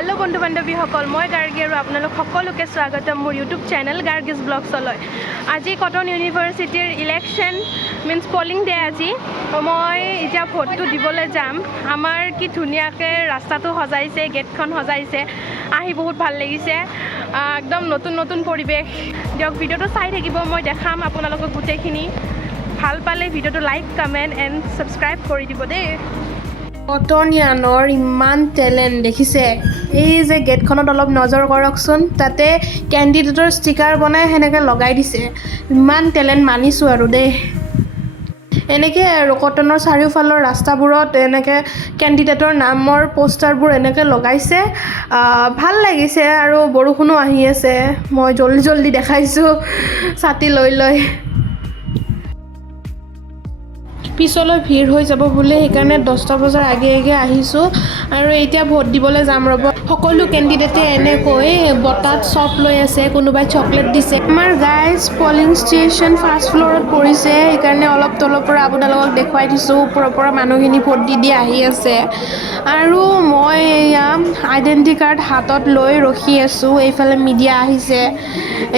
hello बंधु बान्धवीসকল मैं गार्गी और आपलोक सकलोके स्वागतम मोर यूट्यूब चैनल गार्गिज ब्लग्सলৈ आज कटन यूनिवर्सिटीर इलेक्शन मीन्स पलिंग डे आज मैं इतना भोटो दिबले जाम आमार कि धुनियाके रास्तातो सजाइছে गेटखन सजाइছে आहि बहुत ভাল লাগিছে एकदम नतुन नतुन परिवेश दियक भिडिओটো চাই থাকিব মই দেখাম আপোনালোকক গুটেখিনি ভাল পালে भिडिओটো लाइक कमेन्ट एंड सब्सक्राइब কৰি দিব দে কটনিয়ানৰ ইমান টেলেণ্ট দেখিছে এই যে গেটখনত অলপ নজৰ কৰকচোন তাতে ক্যান্ডিডেটৰ ষ্টিকাৰ বনাই হেনেকে লগাই দিছে ইমান টেলেণ্ট মানিছো আৰু দে এনেকে আৰু কটনৰ চাৰিওফালৰ ৰাস্তাবোৰত এনেকে ক্যান্ডিডেটৰ নামৰ পোষ্টাৰবোৰ এনেকে লগাইছে ভাল লাগিছে আৰু বৰষুণো আহি আছে মই জলদি জলদি দেখাইছো ছাতি লৈ লৈ পিছলৈ ভিৰ হৈ যাব বুলি সেইকাৰণে 10টা বজাৰ আগে আগে আহিছো আৰু এতিয়া ভোট দিবলৈ যাম ৰব সকলো ক্যান্ডিডেটে এনেকৈ বটাত চপ লৈ আছে কোনোবাই চকলেট দিছে আমাৰ গাইজ পলিং ষ্টেচন ফাৰ্ষ্ট ফ্লোৰত পৰিছে সেইকাৰণে অলপ তলৰ পৰা আপোনালোকক দেখুৱাই দিছো ওপৰৰ পৰা মানুহখিনি ভোট দি আহি আছে আৰু মই আইডেন্টি কাৰ্ড হাতত লৈ ৰখি আছো এইফালে মিডিয়া আহিছে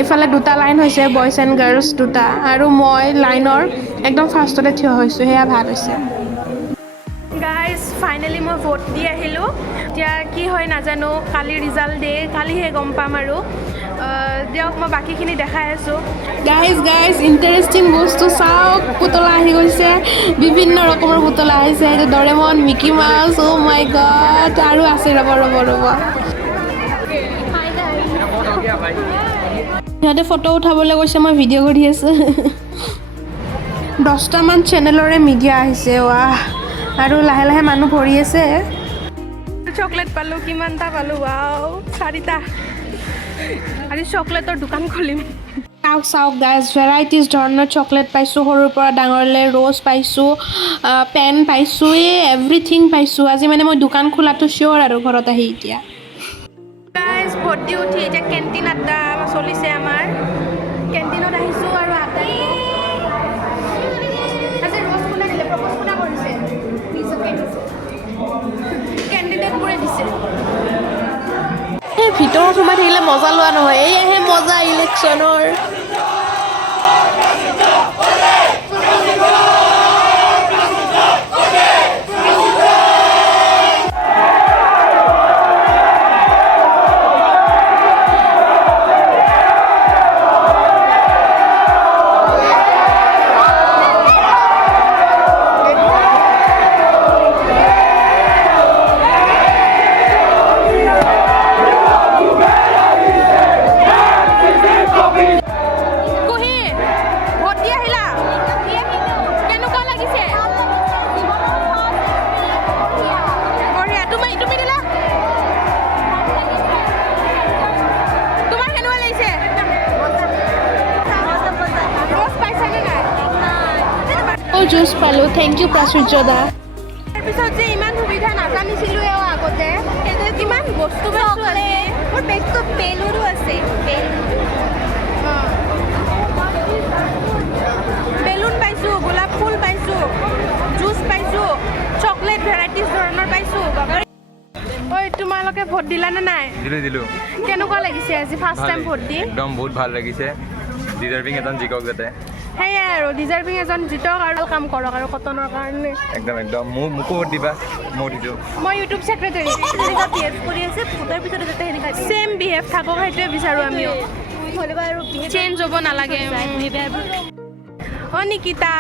এইফালে দুটা লাইন হৈছে বয়জ এণ্ড গাৰ্লছ দুটা আৰু মই লাইনৰ एकदम फार्स्टते ठिय হৈছো হেয়া ভাল হৈছে গাইজ ফাইনালি মই ভোট দি আহিলো এতিয়া কি হয় নাজানো কালি ৰিজাল্ট দে কালি হে গম পাম আৰু দিয়ক মই বাকিখিনি দেখাই আছো গাইজ ইন্টাৰেষ্টিং বস্তু চাওক পুতলা আহি গৈছে বিভিন্ন ৰকমৰ পুতলা আহিছে এটা ডৰেমন মিকি মাউস ও মাই গড আৰু আছে ৰব সিহঁতে ফটো উঠাবলৈ গৈছে মই ভিডিঅ' কৰি আছো 10টা মান চেনেলৰে মিডিয়া আহিছে वाह আৰু লাহে লাহে মানুহ ভৰি আছে চকলেট পালো কিমানটা পালো वाव 4টা আজি চকলেটৰ দোকান খুলিম চাওক গাইজ ভেৰাইটিজ ধৰণৰ চকলেট পাইছো সৰুৰ পৰা ডাঙৰলৈ ৰ'জ পাইছো পেন পাইছো এভৰিথিং পাইছো আজি মানে মই দোকান খোলাটো শিওৰ আৰু ঘৰত আহি এতিয়া গাইজ ভোট দি উঠি এতিয়া কেণ্টিন আড্ডা চলিছে আমাৰ কেণ্টিনত আহিছো আৰু আড্ডা ভিতৰত সোমাই থাকিলে মজা লোৱা নহয় এইহে মজা ইলেকশ্যনৰ জুস পালো থ্যাংক ইউ প্ৰাচুৰ্যদা তাৰপিছত যে ইমান সুবিধা নাজানিছিলো আগতে এতে কিমান বস্তু পাইছো আজি মোৰ বেগটো বেলুনো আছে বেলুন পাইছো গোলাপ ফুল পাইছো জুস পাইছো চকলেট ভেৰাইটিজ ধৰণৰ পাইছো ওই তোমালোকে ভোট দিলা না নাই দিলো কেনেকুৱা লাগিছে আজি ফাৰ্স্ট টাইম ভোট দি একদম বহুত ভাল লাগিছে ডিজাৰ্ভিং এজন জিকক গতে হেই আৰু ডিজাৰ্ভিং এজন জিতক আৰু কাম কৰক আৰু কটনৰ কাৰণে একদম মুকো ভোট দিবা মই দিছো মই ইউটিউব সেক্ৰেটাৰী এনেকা বিহেভ কৰি আছে ভোটৰ পিছতে যেতে হেনি খাই সেম বিহেভ থাকক হেতে বিচাৰো আমিও হলেবা আৰু চেঞ্জ হ'ব নালাগে ও নিকিতা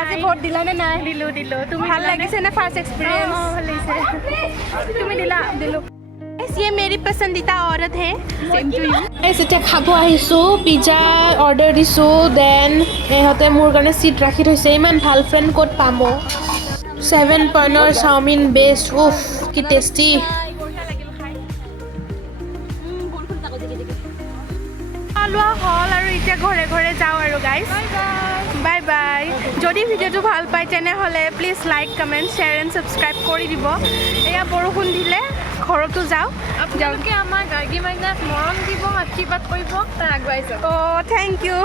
আজি ভোট দিলা নে নাই দিলো তুমি ভাল লাগিছে না ফাৰ্স্ট এক্সপেৰিয়েন্স ভাল লাগিছে তুমি দিলো ये मेरी पसंदीदा औरत है सेम टू यू ऐसे खाबो आहिसो पिज्जा ऑर्डर दिसो देन एहते मोर কাৰণে সিট ৰাখি থৈছে ইমান ভাল ফ্ৰেন্ড কোড পামো 7 পইণ্টৰ চাওমিন বেস্ট উফ কি টেস্টি আলুৱা হল আৰু এতিয়া ঘৰে ঘৰে যাও আৰু গাইস বাই বাই যদি ভিডিওটো ভাল পাই তেনে হলে please like comment share and subscribe কৰি দিব এয়া বৰষুণ দিলে ঘৰতো যাও আপোনালোকে আমাৰ গাৰ্গী মাইনাক মৰম দিব আশীৰ্বাদ কৰিব তাৰ আগবাঢ়ি যাওক থ্যাংক ইউ